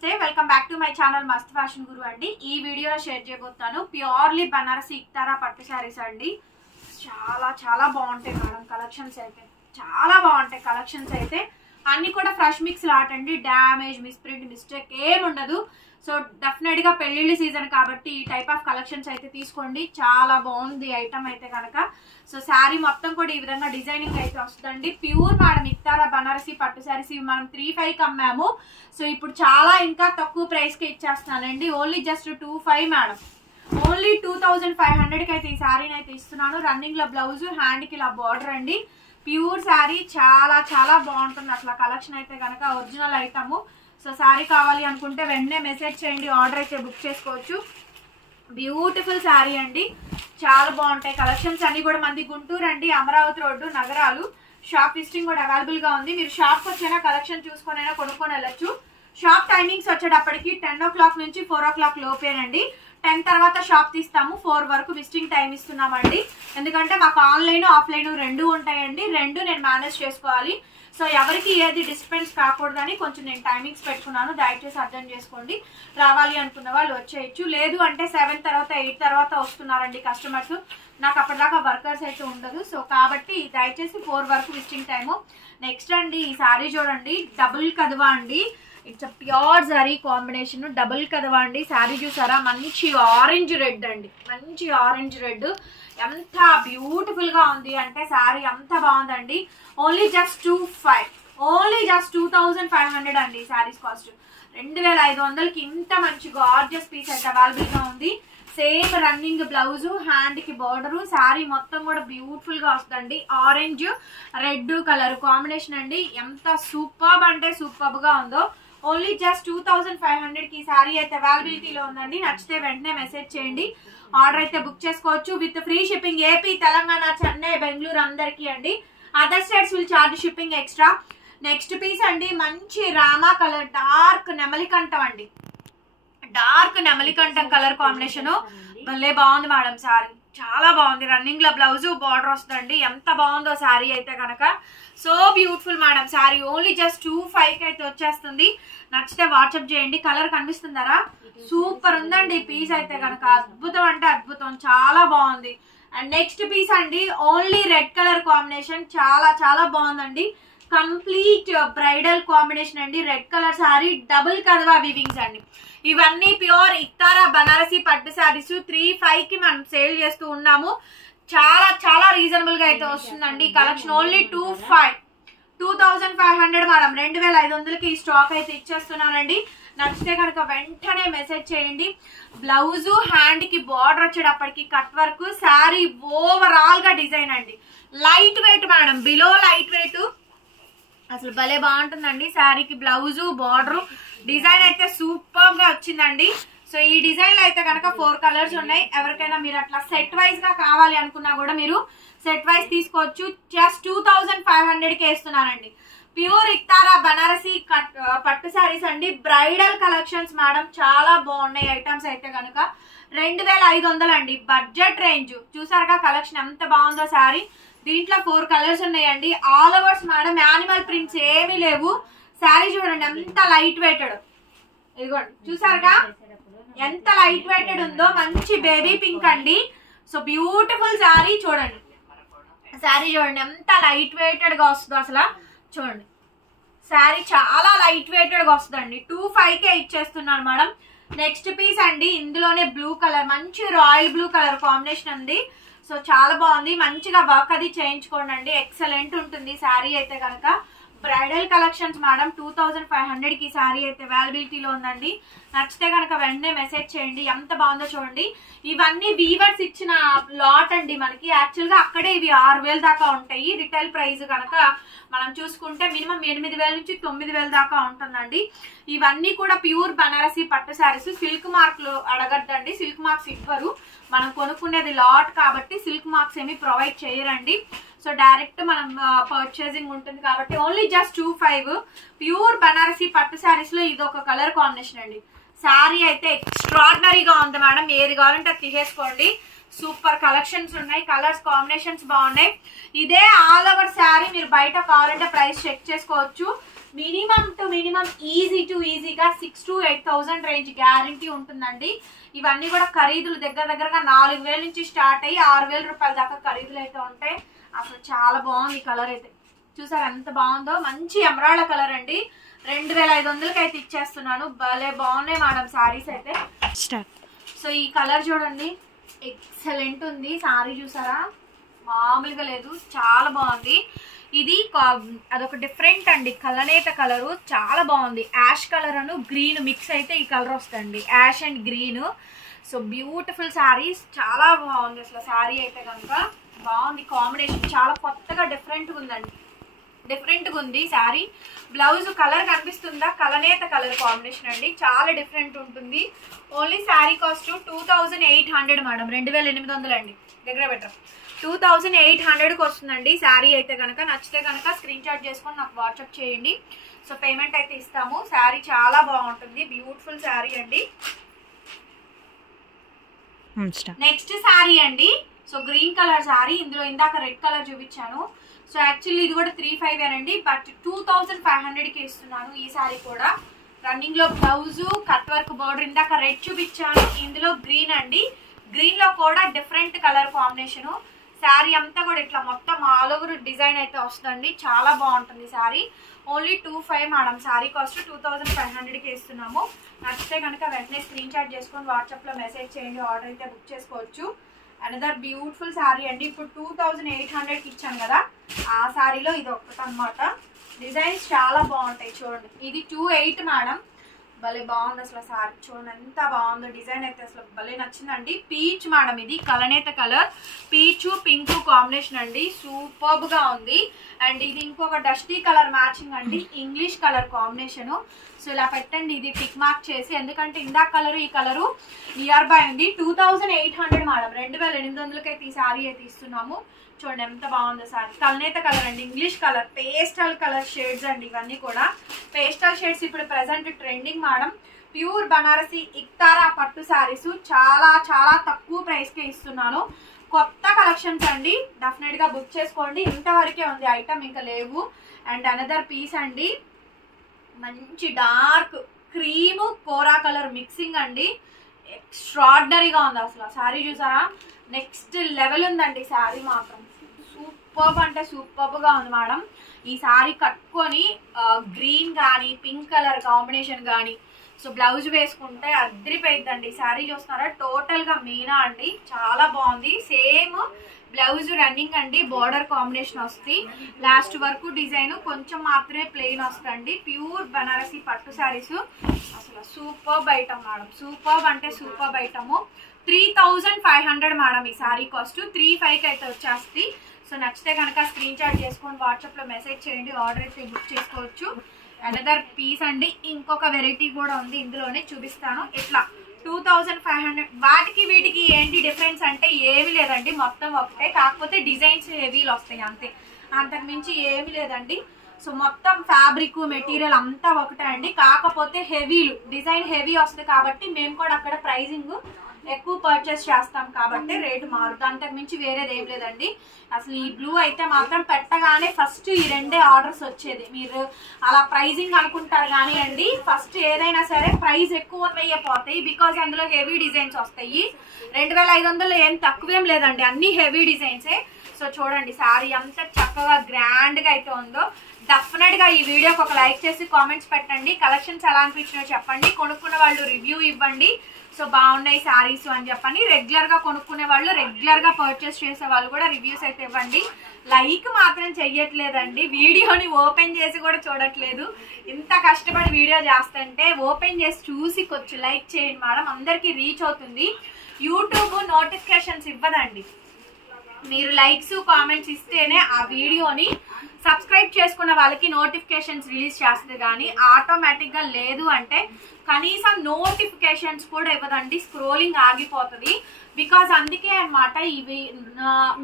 నమస్తే welcome back to my channel మస్త్ fashion గురు అండి. ఈ వీడియోలో షేర్ చేయబోతాను ప్యూర్లీ బనారసి ఇక్తారా పట్టు శారీస్ అండి. చాలా చాలా బాగుంటాయి మేడం. కలెక్షన్స్ అయితే చాలా బాగుంటాయి. కలెక్షన్స్ అయితే అన్ని కూడా ఫ్రెష్ మిక్స్ లాట్ అండి. డ్యామేజ్, మిస్ప్రింట్, మిస్టేక్ ఏం ఉండదు. సో డెఫినెట్ గా పెళ్లిళ్ళ సీజన్ కాబట్టి ఈ టైప్ ఆఫ్ కలెక్షన్స్ అయితే తీసుకోండి. చాలా బాగుంది ఐటమ్ అయితే కనుక. సో శారీ మొత్తం కూడా ఈ విధంగా డిజైనింగ్ అయితే వస్తుందండి. ప్యూర్ మేడం ఇక్తారా బనారసి పట్టు శారీస్ ఇవి మనం 3,500 అమ్మాము. సో ఇప్పుడు చాలా ఇంకా తక్కువ ప్రైస్ కి ఇచ్చేస్తున్నానండి. Only just 2,500 madam. ఓన్లీ 2,500 కి అయితే ఈ శారీని అయితే ఇస్తున్నాను. రన్నింగ్ లో బ్లౌజ్, హ్యాండ్ కి ఇలా బార్డర్ అండి. ప్యూర్ శారీ చాలా చాలా బాగుంటుంది అసలు. కలెక్షన్ అయితే కనుక ఒరిజినల్ ఐటమ్. సో శారీ కావాలి అనుకుంటే వెంటనే మెసేజ్ చేయండి, ఆర్డర్ అయితే బుక్ చేసుకోవచ్చు. బ్యూటిఫుల్ శారీ అండి, చాలా బాగుంటాయి. కలెక్షన్స్ అన్ని కూడా మంది గుంటూరు అండి, అమరావతి రోడ్డు, నగరాలు. షాప్ లిస్టింగ్ కూడా అవైలబుల్ గా ఉంది. మీరు షాప్కి వచ్చైనా కలెక్షన్ చూసుకొనైనా కొనుక్కొని వెళ్ళొచ్చు. షాప్ టైమింగ్స్ వచ్చేటప్పటికి 10 o'clock నుంచి 4 o'clock లోపేనండి. 10 తర్వాత షాప్ తీస్తాము. 4 వరకు విజిటింగ్ టైం ఇస్తున్నామండి. ఎందుకంటే మాకు ఆన్లైన్ ఆఫ్లైన్ రెండు ఉంటాయండి. రెండు నేను మేనేజ్ చేసుకోవాలి. సో ఎవరికి ఏది డిస్టర్బెన్స్ కాకూడదని కొంచెం నేను టైమింగ్స్ పెట్టుకున్నాను. దయచేసి అర్థం చేసుకోండి. రావాలి అనుకున్న వాళ్ళు వచ్చేయచ్చు. లేదు అంటే 7 తర్వాత 8 తర్వాత వస్తున్నారండి కస్టమర్స్. నాకు అప్పటిదాకా వర్కర్స్ అయితే ఉండదు. సో కాబట్టి దయచేసి 4 వరకు విజిటింగ్ టైము. నెక్స్ట్ అండి ఈ శారీ చూడండి, డబుల్ కదవా అండి. It's pure zari combination, double కదవా అండి. శారీ చూసారా, మంచి ఆరెంజ్ రెడ్ అండి. మంచి ఆరెంజ్ రెడ్ ఎంత బ్యూటిఫుల్ గా ఉంది అంటే శారీ ఎంత బాగుందండి. ఓన్లీ జస్ట్ 2,500, ఓన్లీ జస్ట్ 2,500 అండి శారీస్ కాస్ట్. 2,500కి ఇంత మంచి గార్జియస్ పీస్ అయితే అవైలబుల్ గా ఉంది. సేమ్ రన్నింగ్ బ్లౌజ్, హ్యాండ్ కి బార్డర్. శారీ మొత్తం కూడా బ్యూటిఫుల్ గా వస్తుందండి. ఆరెంజ్ రెడ్ కలర్ కాంబినేషన్ అండి. ఎంత సూపర్బ్ అంటే సూపర్బ్ గా ఉందో. ఓన్లీ జస్ట్ 2,500కి శారీ అయితే అవైలబిలిటీలో ఉందండి. నచ్చితే వెంటనే మెసేజ్ చేయండి, ఆర్డర్ అయితే బుక్ చేసుకోవచ్చు. With free shipping AP, Telangana, Chennai, Bengaluru అందరికీ అండి. Other states will charge shipping extra. Next piece అండి, మంచి రామా కలర్, డార్క్ నెమలికంఠం అండి. డార్క్ నెమలికంఠం కలర్ కాంబినేషన్ భలే బాగుంది మేడం. శారీ చాలా బాగుంది. రన్నింగ్ లో బ్లౌజ్, బార్డర్ వస్తుందండి. ఎంత బాగుందో శారీ అయితే కనుక. So beautiful madam sari. Only just 2,500కి అయితే వచ్చేస్తుంది. నచ్చితే వాట్సాప్ చేయండి. కలర్ కనిపిస్తుందరా, సూపర్ ఉందండి పీస్ అయితే కనుక. అద్భుతం అంటే అద్భుతం, చాలా బాగుంది. అండ్ నెక్స్ట్ పీస్ అండి, ఓన్లీ రెడ్ కలర్ కాంబినేషన్, చాలా చాలా బాగుందండి. కంప్లీట్ బ్రైడల్ కాంబినేషన్ అండి. రెడ్ కలర్ శారీ, డబుల్ కదవా వీవింగ్స్ అండి. ఇవన్నీ ప్యూర్ ఇక్తారా బనారసి పట్టు శారీస్ 3,500కి మనం సేల్ చేస్తూ ఉన్నాము. చాలా చాలా రీజనబుల్ గా అయితే వస్తుందండి కలెక్షన్. Only 2,500 madam. 2,500కి ఈ స్టాక్ అయితే ఇచ్చేస్తున్నానండి. నచ్చితే కనుక వెంటనే మెసేజ్ చేయండి. బ్లౌజ్, హ్యాండ్ కి బార్డర్ వచ్చేటప్పటికి కట్ వర్క్. శారీ ఓవరాల్ గా డిజైన్ అండి. Light weight madam, below light weight. అసలు భలే బాగుంటుందండి. శారీకి బ్లౌజ్, బార్డర్ డిజైన్ అయితే సూపర్ గా వచ్చిందండి. సో ఈ డిజైన్ లో అయితే కనుక 4 కలర్స్ ఉన్నాయి. ఎవరికైనా మీరు అట్లా సెట్ వైజ్ గా కావాలి అనుకున్నా కూడా మీరు సెట్ వైజ్ తీసుకోవచ్చు. జస్ట్ 2,500కి వేస్తున్నానండి. ప్యూర్ ఇక్తారా బనారసి పట్టు శారీస్ అండి. బ్రైడల్ కలెక్షన్స్ మేడం, చాలా బాగున్నాయి ఐటమ్స్ అయితే కనుక. 2,500 అండి బడ్జెట్ రేంజ్. చూసారుగా కలెక్షన్ ఎంత బాగుందో శారీ. దీంట్లో 4 కలర్స్ ఉన్నాయండి. All overs madam, animal prints ఏమీ లేవు. శారీ చూడండి ఎంత లైట్ వెయిటెడ్. ఇదిగోండి చూసారుగా ఎంత లైట్ వెయిటెడ్ ఉందో. మంచి బేబీ పింక్ అండి. సో బ్యూటిఫుల్ శారీ చూడండి. శారీ చూడండి ఎంత లైట్ వెయిటెడ్ గా వస్తుందో అసలు. చూడండి శారీ చాలా లైట్ వెయిటెడ్ గా వస్తుందండి. 2,500కే ఇచ్చేస్తున్నాను మేడం. నెక్స్ట్ పీస్ అండి, ఇందులోనే బ్లూ కలర్, మంచి రాయల్ బ్లూ కలర్ కాంబినేషన్ ఉంది. సో చాలా బాగుంది. మంచిగా వర్క్ అది చేయించుకోండి అండి. ఎక్సలెంట్ ఉంటుంది శారీ అయితే కనుక. Bridal collections madam. 2,500కి శారీ అయితే అవైలబిలిటీలో ఉందండి. నచ్చితే కనుక వెంటనే మెసేజ్ చేయండి. ఎంత బాగుందో చూడండి. ఇవన్నీ వీవర్స్ ఇచ్చిన లాట్ అండి మనకి. యాక్చువల్ గా అక్కడే ఇవి 6,000 దాకా ఉంటాయి. రిటైల్ ప్రైస్ కనుక మనం చూసుకుంటే మినిమం 8,000 నుంచి 9,000 దాకా ఉంటుందండి. ఇవన్నీ కూడా ప్యూర్ బనారసి పట్టు శారీస్. సిల్క్ మార్క్లు అడగద్దండి, సిల్క్ మార్క్స్ ఇవ్వరు. మనం కొనుక్కునేది లాట్ కాబట్టి సిల్క్ మార్క్స్ ఏమి ప్రొవైడ్ చేయరండి. సో డైరెక్ట్ మనం పర్చేసింగ్ ఉంటుంది కాబట్టి ఓన్లీ జస్ట్ 2,500. ప్యూర్ బనారసి పట్టు శారీస్ లో ఇది ఒక కలర్ కాంబినేషన్ అండి. శారీ అయితే ఎక్స్ట్రాడినరీగా ఉంది మేడం. ఏది కావాలంటే అది తీసేసుకోండి. సూపర్ కలెక్షన్స్ ఉన్నాయి. కలర్స్ కాంబినేషన్స్ బాగున్నాయి. ఇదే ఆల్ ఓవర్ శారీ మీరు బయట కావాలంటే ప్రైస్ చెక్ చేసుకోవచ్చు. మినిమం టు మినిమం ఈజీగా 6,000 to 8,000 రేంజ్ గ్యారంటీ ఉంటుందండి. ఇవన్నీ కూడా ఖరీదులు దగ్గరగా 4,000 నుంచి స్టార్ట్ అయ్యి 6,000 రూపాయల దాకా ఖరీదులు అయితే ఉంటాయి. అసలు చాలా బాగుంది కలర్ అయితే. చూసారు ఎంత బాగుందో, మంచి ఎమరాల్డ్ కలర్ అండి. 2,500కి అయితే ఇచ్చేస్తున్నాను. భలే బాగున్నాయి మేడం శారీస్ అయితే. సో ఈ కలర్ చూడండి, ఎక్సలెంట్ ఉంది శారీ. చూసారా, మామూలుగా లేదు, చాలా బాగుంది. ఇది అదొక డిఫరెంట్ అండి, కలనేత కలరు చాలా బాగుంది. యాష్ కలర్ అను గ్రీన్ మిక్స్ అయితే ఈ కలర్ వస్తుంది, ash and green. So beautiful saris, చాలా బాగుంది అసలు శారీ అయితే కనుక. బాగుంది కాంబినేషన్, చాలా కొత్తగా డిఫరెంట్గా ఉందండి, డిఫరెంట్గా ఉంది శారీ. బ్లౌజ్ కలర్ కనిపిస్తుందా, కలనేత కలర్ కాంబినేషన్ అండి, చాలా డిఫరెంట్ ఉంటుంది. ఓన్లీ శారీ కాస్ట్ 2,800 మేడం, 2,800 అండి. దగ్గర బెటర్ 2,800కి వస్తుందండి శారీ అయితే కనుక. నచ్చితే కనుక స్క్రీన్ షాట్ చేసుకొని నాకు వాట్సాప్ చేయండి. సో పేమెంట్ అయితే ఇస్తాము. శారీ చాలా బాగుంటుంది, బ్యూటిఫుల్ శారీ అండి. నెక్స్ట్ శారీ అండి, సో గ్రీన్ కలర్ శారీ. ఇందులో ఇందాక రెడ్ కలర్ చూపించాను. సో యాక్చువల్లీ ఇది కూడా 3,500 అండి, బట్ 2,500కి ఇస్తున్నాను ఈ శారీ కూడా. రన్నింగ్ లో బ్లౌజ్ కట్ వర్క్ బార్డర్. ఇందాక రెడ్ చూపించాను, ఇందులో గ్రీన్ అండి. గ్రీన్ లో కూడా డిఫరెంట్ కలర్ కాంబినేషన్. శారీ అంతా కూడా ఇట్లా మొత్తం ఆల్ ఓవర్ డిజైన్ అయితే వస్తుందండి, చాలా బాగుంటుంది sari. Only 2,500 madam, sari cost 2,500కి ఇస్తున్నాము. నచ్చితే కనుక వెంటనే స్క్రీన్ షాట్ చేసుకొని వాట్సాప్లో మెసేజ్ చేయండి, ఆర్డర్ అయితే బుక్ చేసుకోవచ్చు. అనదర్ బ్యూటిఫుల్ శారీ అండి. ఇప్పుడు 2,800కి ఇచ్చాను కదా, ఆ శారీలో ఇది ఒకటి అనమాట. డిజైన్స్ చాలా బాగుంటాయి చూడండి. ఇది 2,800 మేడం, భలే బాగుంది అసలు శారీ. చూడండి ఎంత బాగుందో, డిజైన్ అయితే అసలు భలే నచ్చిందండి. పీచ్ మేడం, ఇది కలనేత కలర్, పీచ్ పింక్ కాంబినేషన్ అండి, సూపర్బ్ గా ఉంది. అండ్ ఇది ఇంకొక డస్టీ కలర్ మ్యాచింగ్ అండి, ఇంగ్లీష్ కలర్ కాంబినేషన్. సో ఇలా పెట్టండి, ఇది టిక్ మార్క్ చేసి, ఎందుకంటే ఇందాక కలరు ఈ కలరు నియర్ బై ఉంది. 2,800 మేడం, 2,800కి అయితే ఈ శారీ అయితే ఇస్తున్నాము. చూడండి ఎంత బాగుందో శారీ. కలనేత కలర్ అండి, English colour, pastel colour shades అండి ఇవన్నీ కూడా. పేస్టల్ షేడ్స్ ఇప్పుడు present trending madam. Pure Banarasi ఇక్తారా పట్టు శారీస్ చాలా చాలా తక్కువ ప్రైస్ కే ఇస్తున్నాను. కొత్త కలెక్షన్స్ అండి, డెఫినెట్ గా బుక్ చేసుకోండి. ఇంతవరకే ఉంది ఐటమ్, ఇంకా లేవు. అండ్ అనదర్ పీస్ అండి, మంచి డార్క్ క్రీమ్ కోరా కలర్ మిక్సింగ్ అండి, ఎక్స్ట్రాడినరీగా ఉంది అసలు శారీ. చూసారా, నెక్స్ట్ లెవెల్ ఉందండి శారీ మాత్రం. సూపర్బ్ అంటే సూపర్బ్ గా ఉంది మేడం. ఈ శారీ కట్టుకొని గ్రీన్ కానీ పింక్ కలర్ కాంబినేషన్ కానీ, సో బ్లౌజ్ వేసుకుంటే అద్దరిపోయిద్దండి. శారీ చూస్తున్నారా, టోటల్ గా మీనా అండి, చాలా బాగుంది. సేమ్ బ్లౌజ్ రన్నింగ్ అండి, బోర్డర్ కాంబినేషన్ వస్తుంది. లాస్ట్ వరకు డిజైన్ కొంచెం మాత్రమే ప్లెయిన్ వస్తుంది. ప్యూర్ బనారసి పట్టు శారీస్ అసలు సూపర్బ్ ఐటమ్ మేడం, సూపర్బ్ అంటే సూపర్బ్ ఐటమ్. 3,500 మేడం ఈ శారీ కాస్ట్. 3,500కి అయితే వచ్చేస్తుంది. సో నచ్చితే కనుక స్క్రీన్ షాట్ చేసుకొని వాట్సాప్లో మెసేజ్ చేయండి, ఆర్డర్ అయితే బుక్ చేసుకోవచ్చు. అనదర్ పీస్ అండి, ఇంకొక వెరైటీ కూడా ఉంది, ఇందులోనే చూపిస్తాను. ఇట్లా 2,500. వాటికి వీటికి ఏంటి డిఫరెన్స్ అంటే ఏమి లేదండి, మొత్తం ఒకటే, కాకపోతే డిజైన్స్ హెవీలు వస్తాయి అంతే, అంతకుమించి ఏమి లేదండి. సో మొత్తం ఫ్యాబ్రిక్ మెటీరియల్ అంతా ఒకటే అండి, కాకపోతే హెవీలు డిజైన్ హెవీ వస్తుంది కాబట్టి మేము కూడా అక్కడ ప్రైజింగ్ ఎక్కువ పర్చేస్ చేస్తాం కాబట్టి రేటు మారుతుంది, అంతకు మించి వేరేది ఏం లేదండి. అసలు ఈ బ్లూ అయితే మాత్రం పెట్టగానే ఫస్ట్ ఈ రెండే ఆర్డర్స్ వచ్చేది. మీరు అలా ప్రైజింగ్ అనుకుంటారు కానీ అండి, ఫస్ట్ ఏదైనా సరే ప్రైస్ ఎక్కువ పోతాయి, బికాజ్ అందులో హెవీ డిజైన్స్ వస్తాయి. 2,500 ఏం తక్కువేం లేదండి, అన్ని హెవీ డిజైన్సే. సో చూడండి శారీ అంతా చక్కగా గ్రాండ్ గా అయితే ఉందో. డెఫినెట్ గా ఈ వీడియోకి ఒక లైక్ చేసి కామెంట్స్ పెట్టండి, కలెక్షన్స్ ఎలా అనిపించినో చెప్పండి, కొనుక్కున్న వాళ్ళు రివ్యూ ఇవ్వండి. సో బాగున్నాయి శారీస్ అని చెప్పండి. రెగ్యులర్ గా కొనుక్కునే వాళ్ళు, రెగ్యులర్ గా పర్చేస్ చేసే వాళ్ళు కూడా రివ్యూస్ అయితే ఇవ్వండి. లైక్ మాత్రం చెయ్యట్లేదండి, వీడియోని ఓపెన్ చేసి కూడా చూడట్లేదు. ఇంత కష్టపడి వీడియో చేస్తుంటే ఓపెన్ చేసి చూసి కొంచెం లైక్ చేయండి మేడం, అందరికి రీచ్ అవుతుంది. యూట్యూబ్ నోటిఫికేషన్స్ ఇవ్వదండి, మీరు లైక్స్ కామెంట్స్ ఇస్తేనే ఆ వీడియోని సబ్స్క్రైబ్ చేసుకున్న వాళ్ళకి నోటిఫికేషన్స్ రిలీజ్ చేస్తుంది, కానీ ఆటోమేటిక్ గా లేదు అంటే కనీసం నోటిఫికేషన్స్ కూడా ఇవ్వదండి, స్క్రోలింగ్ ఆగిపోతుంది. బికాజ్ అందుకే అనమాట ఇవి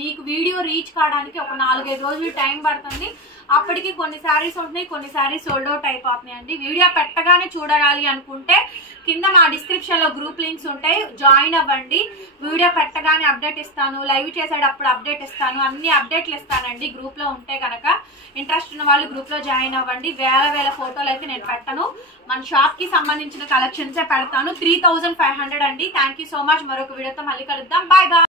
మీకు వీడియో రీచ్ కావడానికి ఒక 4-5 రోజులు టైం పడుతుంది. అప్పటికి కొన్ని శారీస్ ఉంటున్నాయి, కొన్ని శారీస్ సోల్డ్ అవుట్ అయిపోతున్నాయి అండి. వీడియో పెట్టగానే చూడాలి అనుకుంటే కింద మా డిస్క్రిప్షన్ లో గ్రూప్ లింక్స్ ఉంటాయి, జాయిన్ అవ్వండి. వీడియో పెట్టగానే అప్డేట్ ఇస్తాను, లైవ్ చేసేటప్పుడు అప్డేట్ ఇస్తాను, అన్ని అప్డేట్లు ఇస్తానండి. గ్రూప్ లో ఉంటే కనుక ఇంట్రెస్ట్ ఉన్న వాళ్ళు గ్రూప్ లో జాయిన్ అవ్వండి. వేల ఫోటోలు అయితే నేను పెట్టను, మన షాప్ కి సంబంధించిన కలెక్షన్స్ పెడతాను. 3500 అండి. Thank you so much. మరొక వీడియోతో మళ్ళీ కలుద్దాం. Bye bye.